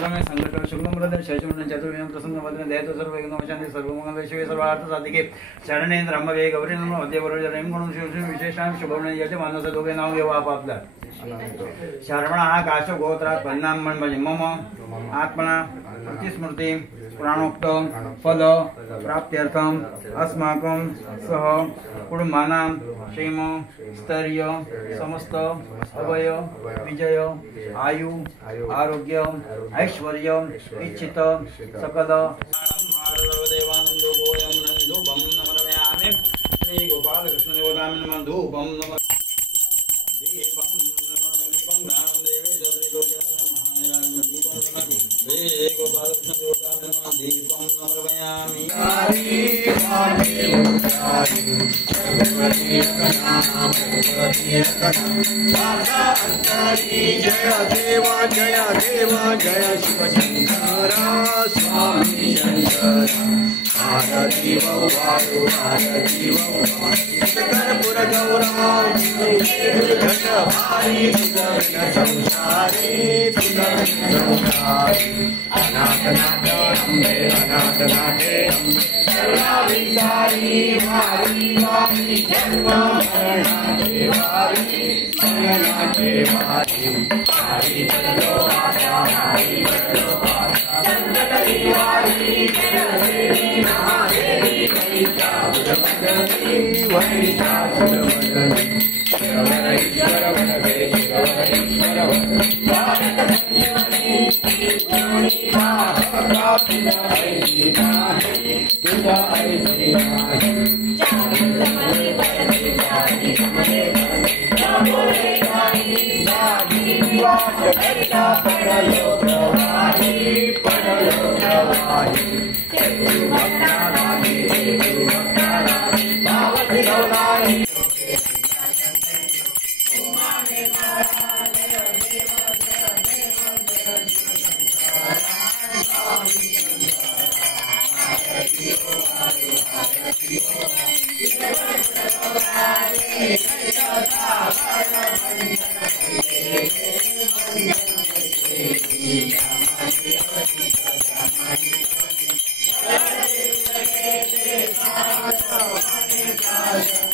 संकट शुक्लमृत शैशुन चतुर्विम प्रसन्न देहतो सर्वशांति सर्वमंगल शिवे सर्वार्थ साधिके शरणे ब्रह्मवे गौरी नमो अद्यवरजरें गुणं शिवशु विशेषां शुभवने यजमानस्य मानस दोगे नाम ये वापापदा शरवण आकाश गोत्रात् पन्नामन मम आत्मना स्मृति प्राणोक्त फल प्राप्त्यर्थम अस्माकं सह कुटुंबानां क्षेम स्थैर्य समस्त अभय विजय आयु आरोग्य ऐश्वर्य इच्छित सकल देवानंदो गोयम नंदुपम नमरमयामि श्री गोपाल कृष्ण देवतां नमः धूपम नमः दीपम नमः ज्ञान देवे जगति लोक्यां श्री गोपाल कृष्ण देवतां नमः दीपम नमरमयामि जय देवा जय शिव शंकर स्वामी शंकर आरती वायु आरती कर्पूर गौरव घट भारी संसारी अनाथ नाथ अम्बे अनाथ नाथे सर्वाभिसारी मारी मारी जन्म मरणाचे वारी मरणाचे वारी हरी चलो आशा हरी चलो आशा संकट निवारी देवी महादेवी वैशा सुरवदनी वैशा सुरवदनी शिववरेश्वर वरदे शिववरेश्वर वरदे Thank you.